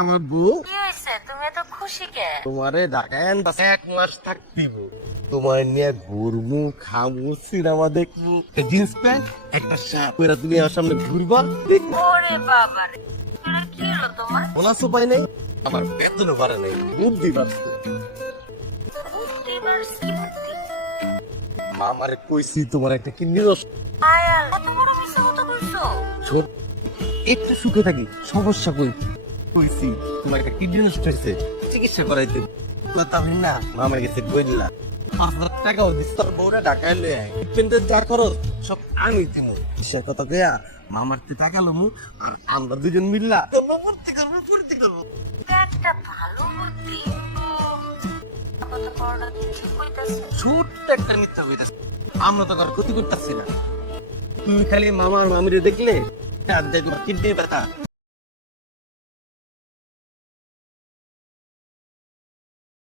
আমার বউ কি হয়েছে? তুমি এত খুশি কে? তোমারে ঢাকায় আনতাছে 1 মাস থাকতিব। তোমার নিয়ে ঘুরমু, খামু, সিনেমা দেখবো, জিন্স প্যান্ট একটা শার্ট পরে তুমি আমার সামনে ঘুরবা, দেখবো। ওরে বাবা রে, এটা কি হলো তোমার? বলার উপায় নেই, আমার বেতনও বাড়ে নাই, বুদ্ধি বাড়ছে। বুদ্ধি বাড়ছে, বুদ্ধি। মামারে কইছি তোমার একটা কিডনি নষ্ট। আয়াল, কত বড় মিথ্যা কথা বলছো? ছোট একটু সুখে থাকি, সমস্যা কই কইছি তোমার একটা কিডনি নষ্ট হয়েছে, চিকিৎসা করাইতে। তাহলে না মামা গেছে কইলা 5,000 টাকাও দিস, তোর বউরা ঢাকায় লয়ে আয়, পেন্টের যা খরচ সব আমি দিব। সে কথা কইয়া মামার তে টাকা লমু, আর আমরা দুজন মিল্লা ফুর্তি করবো, ফুর্তি করবো। এটা একটা ভালো বুদ্ধি। কত বড়টা কিছু কইতাছে। ছোট্ট একটা মিথ্যা কইতাছে, আমরা তো কারো ক্ষতি করতেছি না। তুমি খালি মামা আর মামিরে দেখলে আর দেখবা কিডনি ব্যথা